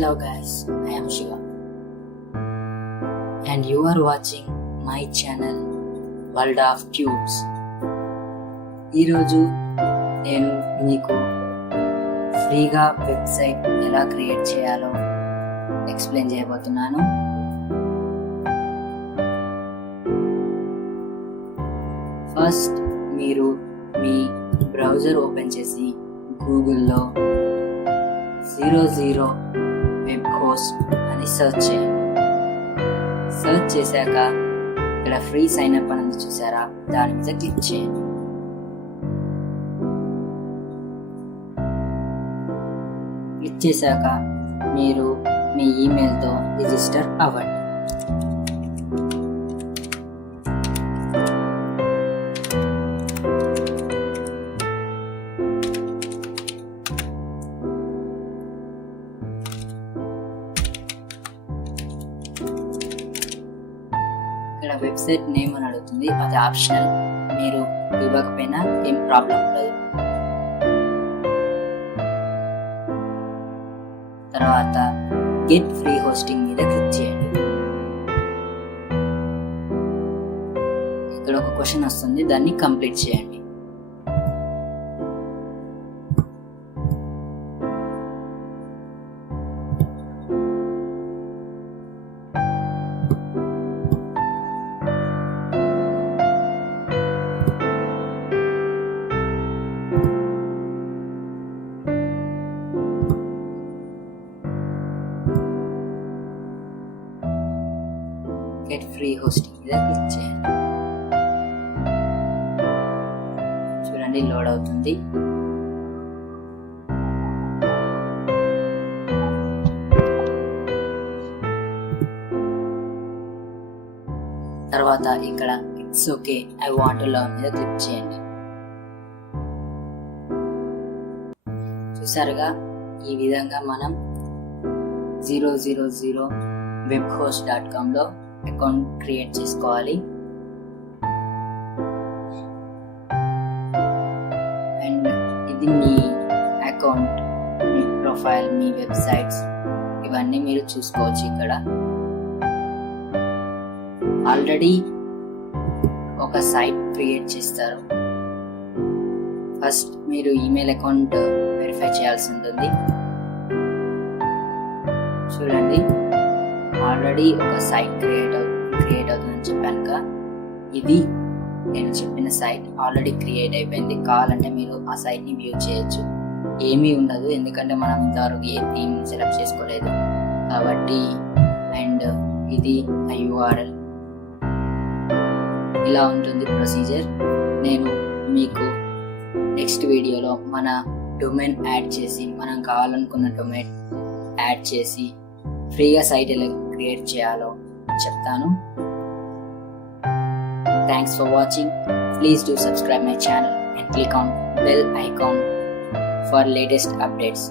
Hello guys, I am Shiva and you are watching my channel World of Tuts. ఈరోజు నేను మీకు ఫ్రీగా వెబ్సైట్ ఎలా క్రియేట్ చేయాలో ఎక్స్ప్లెయిన్ చేయబోతున్నాను. ఫస్ట్ మీరు మీ బ్రౌజర్ ఓపెన్ చేసి గూగుల్లో 00 వెబ్ హోస్ట్ అని సెర్చ్ చేయండి. సెర్చ్ చేశాక ఇక్కడ ఫ్రీ సైన్ అప్ అని చూసారా, దాని మీద క్లిక్ చేయండి. క్లిక్ చేశాక మీరు మీ ఈమెయిల్తో రిజిస్టర్ అవ్వండి. ఇక్కడ వెబ్సైట్ నేమ్ అని అడుగుతుంది, అది ఆప్షనల్, మీరు ఇవ్వకపోయినా ఏం ప్రాబ్లం ఉండదు. తర్వాత గెట్ ఫ్రీ హోస్టింగ్ మీద క్లిక్ చేయండి. ఇక్కడ ఒక క్వశ్చన్ వస్తుంది, దాన్ని కంప్లీట్ చేయండి. గెట్ ఫ్రీ హోస్టింగ్ మీద క్లిక్ చేయండి. చూడండి, లోడ్ అవుతుంది. తర్వాత ఇక్కడ it's okay I want to learn మీద క్లిక్ చేయండి. చూసారుగా, ఈ విధంగా మనం 000 webhost.com లో అకౌంట్ క్రియేట్ చేసుకోవాలి. అండ్ ఇది మీ అకౌంట్, మీ ప్రొఫైల్, మీ వెబ్సైట్స్ ఇవన్నీ మీరు చూసుకోవచ్చు. ఇక్కడ ఆల్రెడీ ఒక సైట్ క్రియేట్ చేస్తారు. ఫస్ట్ మీరు ఈమెయిల్ అకౌంట్ వెరిఫై చేయాల్సి ఉంటుంది. చూడండి, ఆల్రెడీ ఒక సైట్ క్రియేట్ అవుతుందని చెప్పానుగా, ఇది నేను చెప్పిన సైట్ ఆల్రెడీ క్రియేట్ అయిపోయింది. కావాలంటే మీరు ఆ సైట్ ని వ్యూ చేయొచ్చు. ఏమీ ఉండదు, ఎందుకంటే మనం ఇంతవరకు ఏ థీమ్ సెలెక్ట్ చేసుకోలేదు కాబట్టి. అండ్ ఇది URL, ఇలా ఉంటుంది ప్రొసీజర్. నేను మీకు నెక్స్ట్ వీడియోలో మన డొమైన్ యాడ్ చేసి, మనం కావాలనుకున్న డొమైన్ యాడ్ చేసి ఫ్రీగా సైట్ ఎలా క్రియేట్ చేయాలో చెప్తాను. Thanks for watching. Please do subscribe my channel and click on bell icon for latest updates.